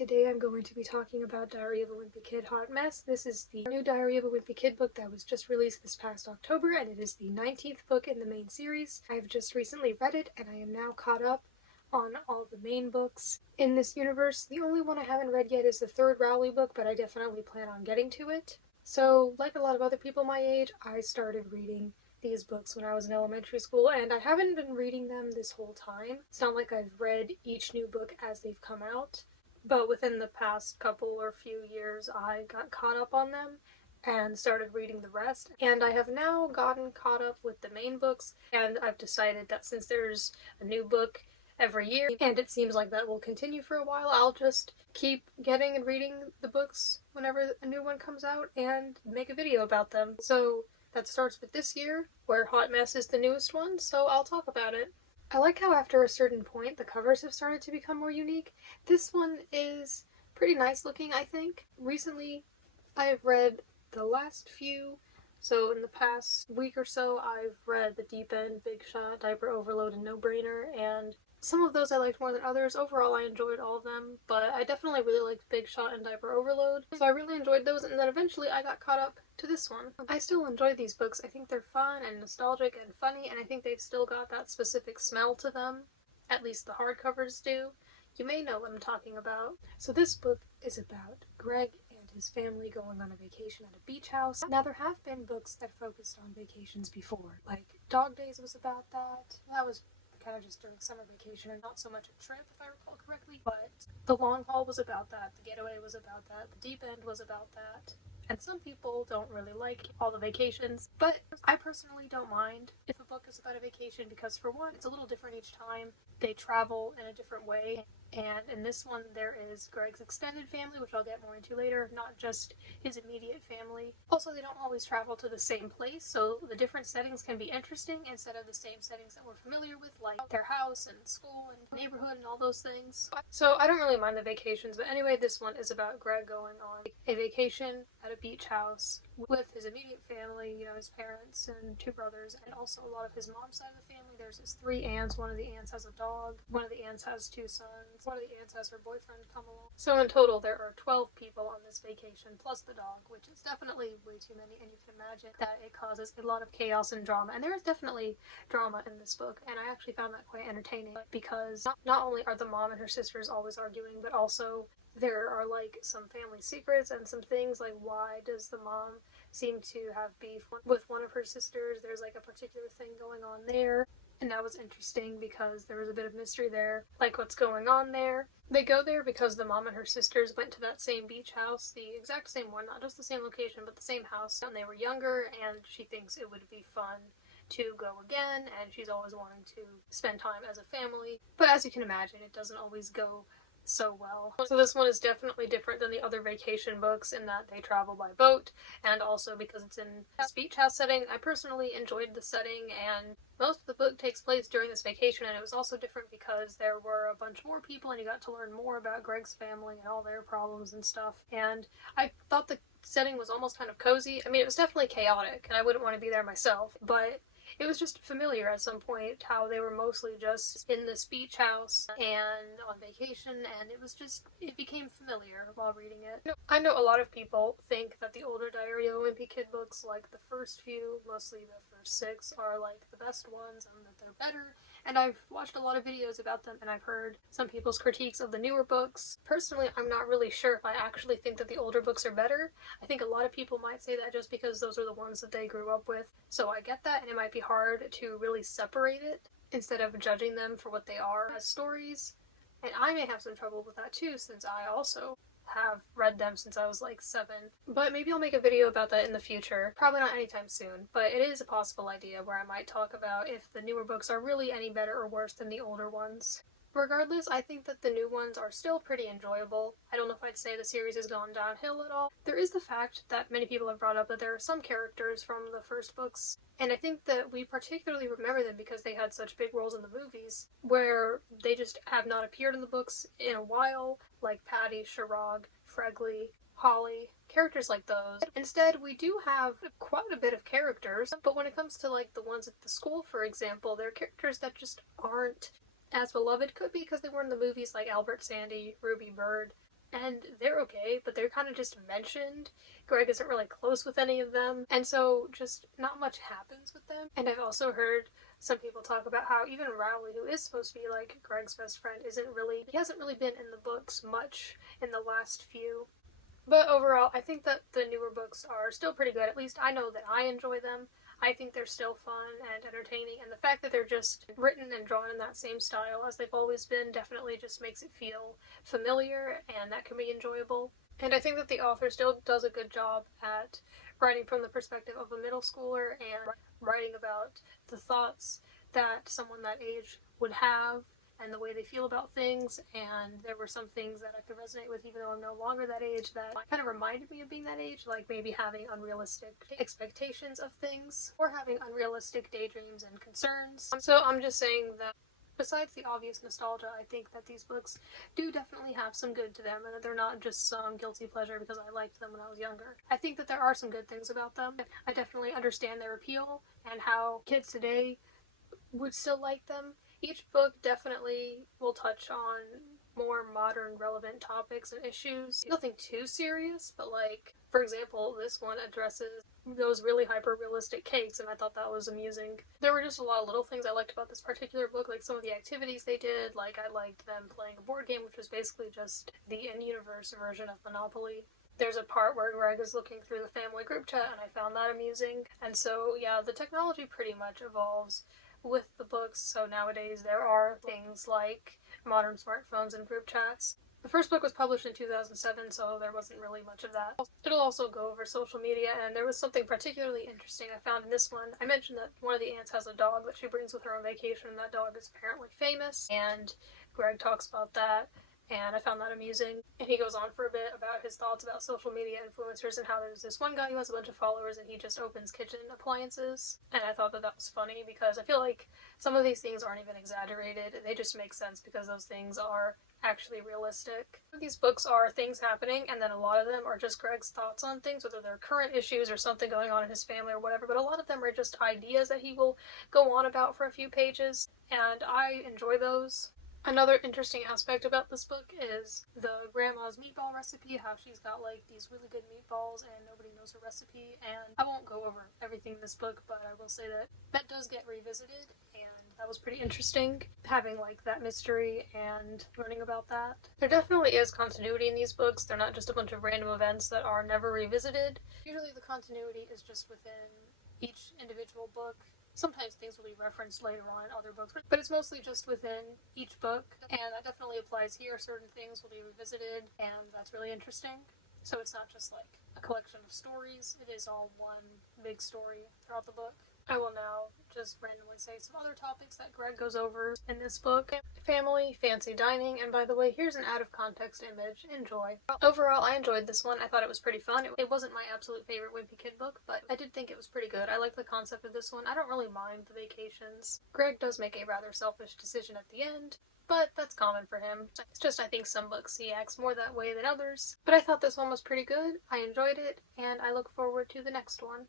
today I'm going to be talking about Diary of a Wimpy Kid Hot Mess. This is the new Diary of a Wimpy Kid book that was just released this past October, and it is the 19th book in the main series. I have just recently read it, and I am now caught up on all the main books in this universe. The only one I haven't read yet is the third Rowley book, but I definitely plan on getting to it. So, like a lot of other people my age, I started reading these books when I was in elementary school, and I haven't been reading them this whole time. It's not like I've read each new book as they've come out, but within the past couple or few years I got caught up on them and started reading the rest, and I have now gotten caught up with the main books, and I've decided that since there's a new book every year, and it seems like that will continue for a while, I'll just keep getting and reading the books whenever a new one comes out and make a video about them. So that starts with this year, where Hot Mess is the newest one, so I'll talk about it. I like how after a certain point the covers have started to become more unique. This one is pretty nice looking, I think. Recently, I've read the last few, so in the past week or so, I've read The Deep End, Big Shot, Diaper Overload, and No Brainer, and some of those I liked more than others. Overall, I enjoyed all of them, but I definitely really liked Big Shot and Diaper Overload, so I really enjoyed those, and then eventually I got caught up to this one. I still enjoy these books. I think they're fun and nostalgic and funny, and I think they've still got that specific smell to them. At least the hardcovers do. You may know what I'm talking about. So this book is about Greg and his family going on a vacation at a beach house. Now there have been books that focused on vacations before, like Dog Days was about that. That was kind of just during summer vacation and not so much a trip, if I recall correctly, but The Long Haul was about that, The Getaway was about that, The Deep End was about that. And some people don't really like all the vacations, but I personally don't mind if a book is about a vacation because, for one, it's a little different each time. They travel in a different way, and in this one there is Greg's extended family, which I'll get more into later, not just his immediate family. Also, they don't always travel to the same place, so the different settings can be interesting instead of the same settings that we're familiar with, like their house and school and neighborhood and all those things. So I don't really mind the vacations, but anyway, this one is about Greg going on a vacation at a beach house with his immediate family, you know, his parents and two brothers, and also a lot of his mom's side of the family. There's his 3 aunts, one of the aunts has a dog, one of the aunts has 2 sons, one of the aunts has her boyfriend come along. So in total there are 12 people on this vacation, plus the dog, which is definitely way too many, and you can imagine that it causes a lot of chaos and drama, and there is definitely drama in this book, and I actually found that quite entertaining, because not only are the mom and her sisters always arguing, but also there are like some family secrets and some things like, why does the mom seem to have beef with one of her sisters? There's like a particular thing going on there, and that was interesting because there was a bit of mystery there, like what's going on there. They go there because the mom and her sisters went to that same beach house, the exact same one, not just the same location, but the same house, when they were younger, and she thinks it would be fun to go again, and she's always wanting to spend time as a family. But as you can imagine, it doesn't always go so well. So this one is definitely different than the other vacation books in that they travel by boat, and also because it's in a beach house setting. I personally enjoyed the setting, and most of the book takes place during this vacation, and it was also different because there were a bunch more people and you got to learn more about Greg's family and all their problems and stuff, and I thought the setting was almost kind of cozy. I mean, it was definitely chaotic and I wouldn't want to be there myself, but it was just familiar at some point how they were mostly just in this beach house and on vacation, and it became familiar while reading it. I know a lot of people think that the older Diary of a Wimpy Kid books, like the first few, mostly the first 6, are like the best ones and that they're better, and I've watched a lot of videos about them and I've heard some people's critiques of the newer books. Personally, I'm not really sure if I actually think that the older books are better. I think a lot of people might say that just because those are the ones that they grew up with, so I get that, and it might be hard to really separate it instead of judging them for what they are as stories. And I may have some trouble with that too, since I also have read them since I was like 7. But maybe I'll make a video about that in the future. Probably not anytime soon, but it is a possible idea where I might talk about if the newer books are really any better or worse than the older ones. Regardless, I think that the new ones are still pretty enjoyable. I don't know if I'd say the series has gone downhill at all. There is the fact that many people have brought up that there are some characters from the first books, and I think that we particularly remember them because they had such big roles in the movies, where they just have not appeared in the books in a while, like Patty, Sherrod, Fregley, Holly, characters like those. Instead, we do have quite a bit of characters, but when it comes to like the ones at the school, for example, they're characters that just aren't as beloved. Could be because they were in the movies, like Albert, Sandy, Ruby, Bird, and they're okay, but they're kind of just mentioned. Greg isn't really close with any of them, and so just not much happens with them. And I've also heard some people talk about how even Rowley, who is supposed to be like Greg's best friend, he hasn't really been in the books much in the last few. But overall, I think that the newer books are still pretty good. At least I know that I enjoy them. I think they're still fun and entertaining, and the fact that they're just written and drawn in that same style as they've always been definitely just makes it feel familiar, and that can be enjoyable. And I think that the author still does a good job at writing from the perspective of a middle schooler and writing about the thoughts that someone that age would have and the way they feel about things, and there were some things that I could resonate with even though I'm no longer that age that kind of reminded me of being that age, like maybe having unrealistic expectations of things or having unrealistic daydreams and concerns. So I'm just saying that besides the obvious nostalgia, I think that these books do definitely have some good to them and that they're not just some guilty pleasure because I liked them when I was younger. I think that there are some good things about them. I definitely understand their appeal and how kids today would still like them. Each book definitely will touch on more modern relevant topics and issues. Nothing too serious, but like, for example, this one addresses those really hyper-realistic cakes, and I thought that was amusing. There were just a lot of little things I liked about this particular book, like some of the activities they did. Like, I liked them playing a board game, which was basically just the in-universe version of Monopoly. There's a part where Greg is looking through the family group chat, and I found that amusing. And so, yeah, the technology pretty much evolves with the books, so nowadays there are things like modern smartphones and group chats. The first book was published in 2007, so there wasn't really much of that. It'll also go over social media, and there was something particularly interesting I found in this one. I mentioned that one of the aunts has a dog that she brings with her on vacation, and that dog is apparently famous, and Greg talks about that, and I found that amusing. And he goes on for a bit about his thoughts about social media influencers and how there's this one guy who has a bunch of followers and he just opens kitchen appliances. And I thought that that was funny because I feel like some of these things aren't even exaggerated. They just make sense because those things are actually realistic. These books are things happening, and then a lot of them are just Greg's thoughts on things, whether they're current issues or something going on in his family or whatever, but a lot of them are just ideas that he will go on about for a few pages, and I enjoy those. Another interesting aspect about this book is the grandma's meatball recipe, how she's got like these really good meatballs and nobody knows her recipe, and I won't go over everything in this book, but I will say that that does get revisited, and that was pretty interesting, having like that mystery and learning about that. There definitely is continuity in these books. They're not just a bunch of random events that are never revisited. Usually the continuity is just within each individual book. Sometimes things will be referenced later on in other books, but it's mostly just within each book, and that definitely applies here. Certain things will be revisited, and that's really interesting. So it's not just like a collection of stories, it is all one big story throughout the book. I will now just randomly say some other topics that Greg goes over in this book. Family, fancy dining, and by the way, here's an out-of-context image. Enjoy. Overall, I enjoyed this one. I thought it was pretty fun. It wasn't my absolute favorite Wimpy Kid book, but I did think it was pretty good. I like the concept of this one. I don't really mind the vacations. Greg does make a rather selfish decision at the end, but that's common for him. It's just I think some books he acts more that way than others. But I thought this one was pretty good. I enjoyed it, and I look forward to the next one.